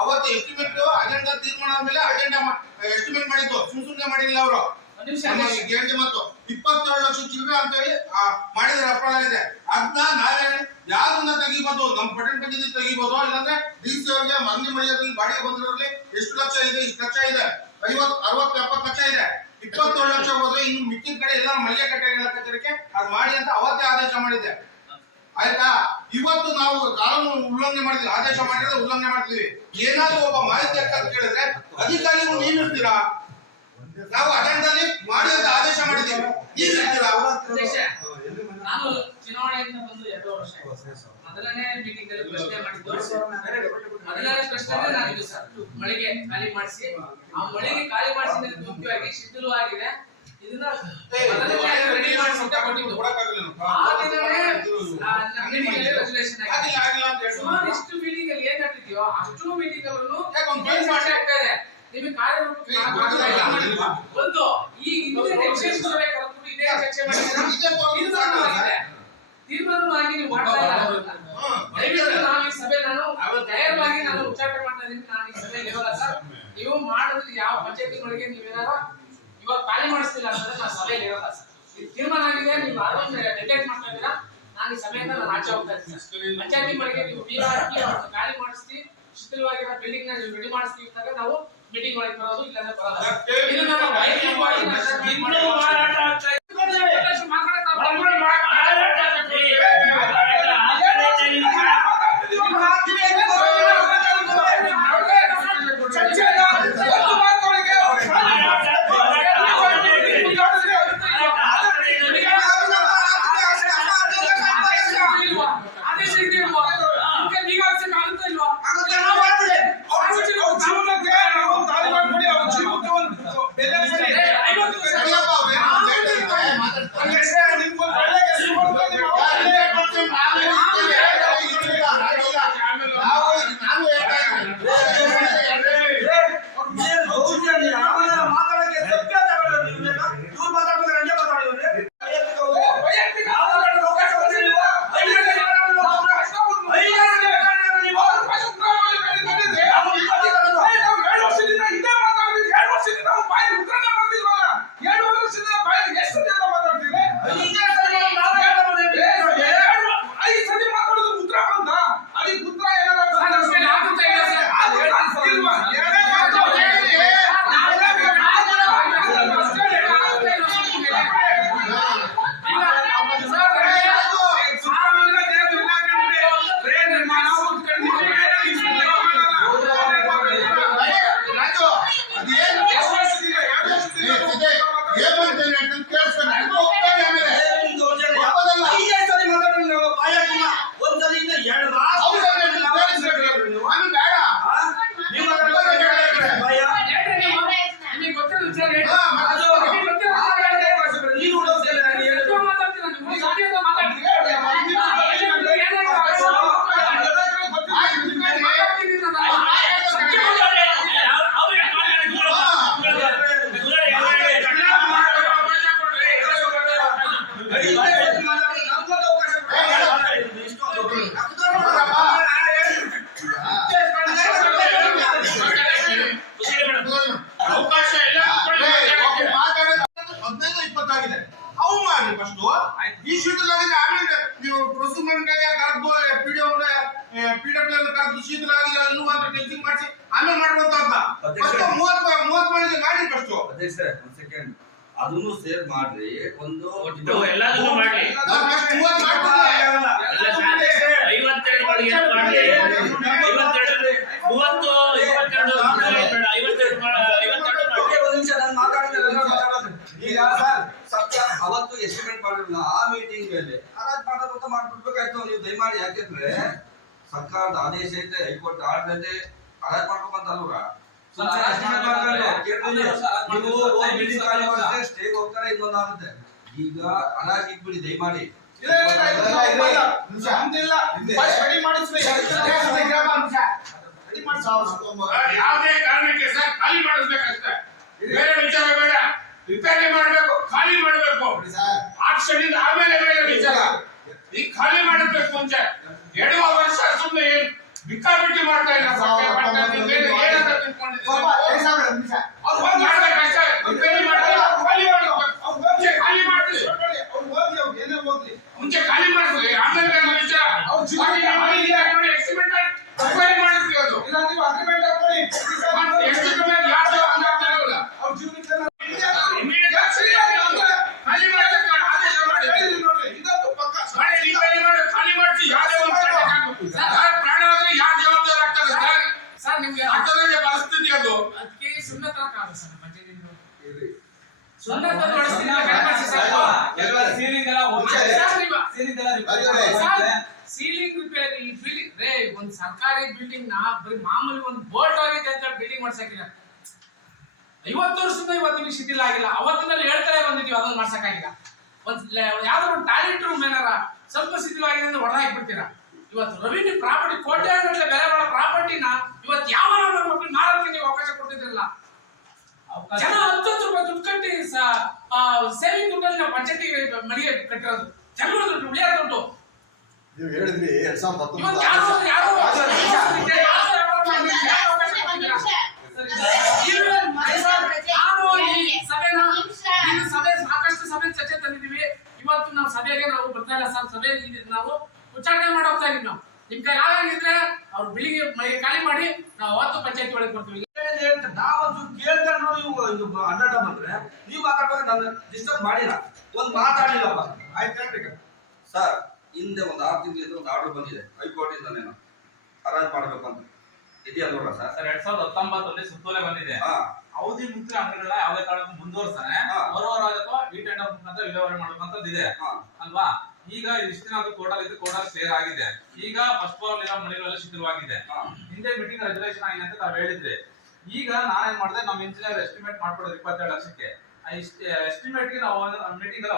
ಅವತ್ತು estimate agenda ತೀರ್ಮಾನ ಆದ್ಮೇಲೆ ಅಜೆಂಡಾ ಎಸ್ಟಿಮೇಟ್ ಮಾಡಿದ್ದು ಸುಮ್ಮನೆ ಮಾಡಿಲ್ಲ ಅವರು. ಕೇಳಿದೆ ಮತ್ತು 27 ಲಕ್ಷ ಚಿಲ್ಲರೆ ಅಂತ ಹೇಳಿ ಮಾಡಿದ್ರೆ ಅಪರಾಧ ಇದೆ. ಅದನ್ನ ನಾವೇ ಯಾರನ್ನ ತೆಗಿಬಹುದು, ನಮ್ಮ ಪಟ್ಟಣ ಪಂಚಾಯತಿ ತೆಗಿಬಹುದು, ಇಲ್ಲಾಂದ್ರೆ ಡಿಸಿ ಅವರಿಗೆ ಮಂದಿ ಮಳಿಯಲ್ಲಿ ಬಾಡಿಗೆ ಬಂದಿರೋದ್ರಲ್ಲಿ ಎಷ್ಟು ಲಕ್ಷ ಇದೆ, ಇಷ್ಟು ಲಕ್ಷ ಇದೆ, 50, 60, 70 ಲಕ್ಷ ಇದೆ. 27 ಲಕ್ಷ ಹೋದ್ರೆ ಇನ್ನು ಮಿಕ್ಕಿದ ಕಡೆ ಎಲ್ಲ ಮಲ್ಯ ಕಟ್ಟಡಕ್ಕೆ ಅದು ಮಾಡಿ ಅಂತ ಅವತ್ತೇ ಆದೇಶ ಮಾಡಿದೆ. ಆಯ್ತಾ? ಇವತ್ತು ನಾವು ಕಾನೂನು ಉಲ್ಲಂಘನೆ ಮಾಡಿದ್ವಿ, ಆದೇಶ ಮಾಡಿದ್ರೆ ಉಲ್ಲಂಘನೆ ಮಾಡ್ತೀವಿ. ಏನಾದ್ರೂ ಒಬ್ಬ ಮಾಹಿತಿ ಅಂತ ಕೇಳಿದ್ರೆ ಅಧಿಕಾರಿಗಳು ನೀವ್ ಇರ್ತೀರಾ? ನಾವು ಅಟೆಂಡಲ್ಲಿ ಮಾಡಿ ಅಂತ ಆದೇಶ ಮಾಡಿದ್ದೀವಿ, ನೀವ್ ಇರ್ತೀರಾ? ನಾನು ಚುನಾವಣೆಯಿಂದ ಬಂದು 2 ವರ್ಷ ಮೊದಲನೇ ಮೀಟಿಂಗ್ ಅಲ್ಲಿ ಪ್ರಶ್ನೆ ಮಾಡಿದ್ದು. ಮೊದಲನೇ ಪ್ರಶ್ನೆ ನಾನು ಇದು ಸರ್, ಮಳಿಗೆ ಖಾಲಿ ಮಾಡಿಸಿ, ಆ ಮಳಿಗೆ ಖಾಲಿ ಮಾಡಿಸಿದ ಮುಖ್ಯವಾಗಿ ಶಿಥಿಲವಾಗಿದೆ. ಇದನ್ನ ರೆಡಿ ಮಾಡಿಸಿ ಅಂತ ಕೊಟ್ಟಿದ್ದು. ಆ ದಿನವೇ ರೆಸಲ್ಯೂಷನ್ ಆಗಿದೆ. ಸುಮಾರು ಇಷ್ಟು ಮೀಟಿಂಗ್ ಅಲ್ಲಿ ಏನ್ ಆಗ್ತಿದೆಯೋ ಅಷ್ಟು ಮೀಟಿಂಗ್ ಅನ್ನು ಆಗ್ತಾ ಇದೆ. ನಿಮಗೆ ಕಾರ್ಯರೂಪ ಒಂದು ಈ ಹಿಂದೆ ವಿಶೇಷ ಸಭೆ ಕರೆದು ಇದೇ ಚರ್ಚೆ ಮಾಡಿದ್ರೆ ತೀರ್ಮಾನವಾಗಿ ನೀವು ಮಾಡ್ತಾ ಇಲ್ಲ. ನಾನು ಈ ಸಭೆ ಧೈರ್ಯವಾಗಿ ನಾನು ಉಚ್ಚಾಟನೆ ಮಾಡ್ತಾ ಇದ್ದೀನಿ. ನಾನು ಈ ಸಭೆ ಇರೋಲ್ಲ ಸರ್. ನೀವು ಮಾಡೋದು ಯಾವ ಪಂಚಾಯತಿಗಳಿಗೆ ನೀವೇನಾರ ಇವಾಗ ಖಾಲಿ ಮಾಡಿಸ್ತಿಲ್ಲ ಅಂತಂದ್ರೆ ನಾನು ಸಭೆಯಲ್ಲಿ ಇರೋಲ್ಲ ಸರ್. ಇದು ತೀರ್ಮಾನ ಆಗಿದೆ, ನೀವು ಆರಾಮ್ ಡಿಟೆಕ್ಟ್ ಮಾಡ್ತಾ ಇದ್ದೀರಾ. ನಾನು ಈ ಸಭೆಯಿಂದ ನಾನು ಆಚೆ ಹೋಗ್ತಾ ಇದ್ದೀನಿ. ಪಂಚಾಯತಿ ಮಳಿಗೆ ನೀವು ಬೀಗ ಹಾಕಿ ಅವ್ರನ್ನ ಖಾಲಿ ಮಾಡಿಸ್ತಿ, ಶಿಥಿಲವಾಗಿರೋ ಬಿಲ್ಡಿಂಗ್ ನ ರೆಡಿ ಮಾಡಿಸ್ತೀವಿ ಅಂತಾಗ ನಾವು ಮೀಟಿಂಗ್ ಒಳಗೆ ಬರೋದು, ಇಲ್ಲಾಂದ್ರೆ ಬರೋಲ್ಲ. ಇದು ನಾನು ವೈಯಕ್ತಿಕವಾಗಿ ಮಾರಾಟ ಆಗ್ತಾ ಇದೆ. ಈ ಶೀತಲಾಗಿದೆ. ಆಮೇಲೆ ನೀವು ಪ್ರೊಸೀಜರ್ ಶೀತಲಾಗಿದೆ ಇನ್ನೂ ಮಾತ್ರ ಟೆಸ್ಟಿಂಗ್ ಮಾಡಿಸಿ ಆಮೇಲೆ ಮಾಡುವಂತ ಅಂತ 30 ಮಂದಿ ಮಾಡಿ ಫಸ್ಟ್ ಅಧ್ಯಕ್ಷ ಒಂದು ಸೆಕೆಂಡ್ ಅದನ್ನು ಸೇರ್ ಮಾಡ್ರಿ. ಒಂದು ಎಲ್ಲದನ್ನು ಮಾಡಿ 30 ಮಾಡ್ತಾರೆ. 52 ಮಾಡಿ 52 ಈಗ ಸತ್ಯ ಅವತ್ತು ಎಸ್ಟಿಮೇಟ್ ಮಾಡಿರಲಿಲ್ಲ. ಆ ಮೀಟಿಂಗ್ ಮೇಲೆ ಅರಾಜ್ ಮಾಡೋದು ಮಾಡ್ಬಿಡ್ಬೇಕಾಯ್ತು. ನೀವು ದಯಮಾಡಿ, ಯಾಕೆಂದ್ರೆ ಸರ್ಕಾರದ ಆದೇಶ ಐತೆ, ಹೈಕೋರ್ಟ್ ಆರ್ಡರ್ ಐತೆ, ಅರಾಜ್ ಮಾಡ್ಕೊಂಬಂತಲ್ವ ಸ್ಟೇಗೆ ಹೋಗ್ತಾರೆ, ಇನ್ನೊಂದಾಗುತ್ತೆ. ಈಗ ಅರಾಜ್ ಇಟ್ಬಿಡಿ ದಯಮಾಡಿ. ಯಾವುದೇ ಕಾರಣಕ್ಕೆ ಸರ್ ಖಾಲಿ ಮಾಡಿಸ್ಬೇಕಷ್ಟೇ, ಬೇರೆ ವಿಚಾರ ಬೇಡ. ರಿಪೇರಿ ಮಾಡಬೇಕು, ಖಾಲಿ ಮಾಡಬೇಕು, ಆಕ್ಷನ್ ಇಂದ ಆಮೇಲೆ ಬೇರೆ ವಿಚಾರ. ಈಗ ಖಾಲಿ ಮಾಡಬೇಕು ಮುಂಚೆ 2 ವರ್ಷ ಸುಮ್ಮನೆ ಬಿಕ್ಕಾಬಿಟ್ಟಿ ಮಾಡ್ತಾ ಇಲ್ಲ. ಏನಂತ ತಿಳ್ಕೊಂಡಿದ್ದೀವಿ ಅವ್ರು ಮಾಡ್ಬೇಕಷ್ಟೇ. ರಿಪೇರಿ ಮಾಡಲ್ಲ, ಖಾಲಿ ಮಾಡಬೇಕು. ಮುಂಚೆ ಖಾಲಿ ಮಾಡಿಸ್ಲಿ, ಆಮೇಲೆ ಬೇರೆ ವಿಚಾರ. ಎಸ್ಟಿಮೇಟ್ ರಿಪೇರಿ ಮಾಡಿಸ್ಲಿ. ಅದು ಎಷ್ಟು ಕಮ್ಮಿ ಯಾರು ಹಂಗಾಗ್ತಾ ಇರೋಲ್ಲ. ಖಾಲಿ ಮಾಡ್ತಕ್ಕ ಆದೇಶ ಮಾಡಿ. ರಿಪೇರಿ ಮಾಡಿ ಖಾಲಿ ಮಾಡಿಸಿ ಯಾವುದೇ ಒಂದು ಪ್ರಾಣ ಆದ್ರೆ ಯಾರು ಜವಾಬ್ದಾರ ಆಗ್ತಾರೆ ಸರ್? ಸರ್ ನಿಮ್ಗೆ ಅರ್ಥದಲ್ಲಿ ಪರಿಸ್ಥಿತಿ ಅದು. ಅದಕ್ಕೆ ಸುಮ್ಮನೆ ತರಕಾಗ ಸರ್ ಪಂಚಾಯತಿ ಸುಮ್ಮನೆ ತಂದು ಹೊಡಿಸ್ತೀನಿ ಕಡಿಮೆ ಸರ್. ಸೀಲಿಂಗ್ ರಿಪೇರಿ ಬಿಲ್ಡಿಂಗ್ ರೇ ಒಂದು ಸರ್ಕಾರಿ ಬಿಲ್ಡಿಂಗ್ ನ ಬರೀ ಮಾಮೂಲಿ ಒಂದು ಬೋಲ್ಟ್ ಆಗಿದೆ ಅಂತ ಬಿಲ್ಡಿಂಗ್ ಮಾಡ್ಸಕ್ಕಿಲ್ಲ. 50 ವರ್ಷದಿಂದ ಇವತ್ತಿನ ಶಿಥಿಲ ಆಗಿಲ್ಲ. ಅವತ್ತಿನಲ್ಲಿ ಹೇಳ್ತಾರೆ ಬಂದಿದ್ದೀವಿ, ಅದನ್ನ ಮಾಡ್ಸಕ್ಕಾಗಿಲ್ಲ. ಯಾವ್ದೋ ಒಂದು ಟಾಯ್ಲೆಟ್ ರೂಮ್ ಏನಾರ ಸ್ವಲ್ಪ ಶಿಥಿಲವಾಗಿದೆ ಅಂದ್ರೆ ಹೊಡೆದಾಕ್ಬಿಡ್ತೀರಾ. ಇವತ್ತು ರೆವಿನ್ಯೂ ಪ್ರಾಪರ್ಟಿ ಕೋಟ್ಯಾಂಗಟ್ಟಲೆ ಬೆಲೆ ಬಾಳೋ ಪ್ರಾಪರ್ಟಿನ ಇವತ್ತು ಯಾವ ಮಕ್ಕಳು ಮಾರೋದಕ್ಕೆ ನೀವು ಅವಕಾಶ ಕೊಟ್ಟಿದ್ರಲ್ಲ. ಜನ 10 ರೂಪಾಯಿ ದುಡ್ಡು ಕಟ್ಟಿ ಸೇವಿಂಗ್ ದುಡ್ಡಲ್ಲಿ ನಾವು ಪಂಚಾಯತಿ ಮನೆಗೆ ಕಟ್ಟಿರೋದು. ಜನಗಳ ದುಡ್ಡು, ಉಳಿಯೋ ದುಡ್ಡು. ನೀವು ಹೇಳಿದ್ರಿ 2019 ಇವತ್ತು ಯಾರೋ ಸಭೆ ಸಾಕಷ್ಟು ಸಭೆ ಚರ್ಚೆ ತಂದಿದ್ದೀವಿ. ಇವತ್ತು ನಾವು ಸಭೆಗೆ ನಾವು ಬರ್ತಾ ಇಲ್ಲ ಸರ್. ಸಭೆ ನಾವು ಉಚ್ಚಾಟನೆ ಮಾಡಿ ಹೋಗ್ತಾ ಇದೀವಿ. ನಾವು ನಿಮ್ ಕೈ ಯಾವಾಗಿದ್ರೆ ಅವ್ರು ಬೆಳಿಗ್ಗೆ ಮನೆಗೆ ಖಾಲಿ ಮಾಡಿ ನಾವು ಅವತ್ತು ಪಂಚಾಯತಿ ಒಳಗೆ ಬರ್ತೀವಿ. ನಾವಂತೂ ಕೇಳ್ಕೊಂಡು ನೀವು ಇದು ಅಡ್ಡಾಟ ಬಂದ್ರೆ ನೀವು ಮಾತಾಡ್ಬೇಕು, ನನ್ನ ಡಿಸ್ಟರ್ಬ್ ಮಾಡಿಲ್ಲ, ಒಂದು ಮಾತಾಡಿಲ್ಲಪ್ಪ. ಆಯ್ತು ಸರ್, ಹಿಂದೆ ಒಂದು 6 ತಿಂಗಳಿಂದ ಒಂದು ಆರ್ಡರ್ ಬಂದಿದೆ ಹೈಕೋರ್ಟ್ ಇಂದ ಹರಾಜು ಮಾಡಬೇಕು ಅಂತ. ಇದೆಯಲ್ವ ಸರ್? ಸರ್ 2019 ಸುತ್ತೋಲೆ ಬಂದಿದೆ. ಅವಧಿ ಮುಕ್ತ ಅಂಗಡಿಗಳ ಯಾವುದೇ ಕಾರಣಕ್ಕೂ ಮುಂದುವರ್ಸ್ತಾನೆ ಅಥವಾ ಈ ಟೆಂಡರ್ ಮುಖಾಂತರ ವಿಲೇವಾರಿ ಮಾಡಬೇಕಂತ ಇದೆ ಅಲ್ವಾ. ಈಗ ಇಷ್ಟು ದಿನ ಅದು ಕೋರ್ಟಲ್ ಇದ್ದು ಕೋರ್ಟಲ್ ಕ್ಲಿಯರ್ ಆಗಿದೆ. ಈಗ ಫಸ್ಟ್ ಫ್ಲೋರ್ ಇರೋ ಮನೆಗಳೆಲ್ಲ ಶಿಥಿಲವಾಗಿದೆ. ಹಿಂದೆ ಮೀಟಿಂಗ್ ರೆಸಲ್ಯೂಷನ್ ಆಗಿದೆ ಅಂತ ತಾವ್ ಹೇಳಿದ್ರಿ. ಈಗ ನಾನೇನ್ ಮಾಡಿದೆ, ನಮ್ಮ ಇಂಜಿನಿಯರ್ ಎಸ್ಟಿಮೇಟ್ ಮಾಡ್ಕೊಡೋದು 22 ಲಕ್ಷಕ್ಕೆ. ಎಸ್ಟಿಮೇಟ್ ಗೆ ನಾವು ಮೀಟಿಂಗ್ ಅಲ್ಲಿ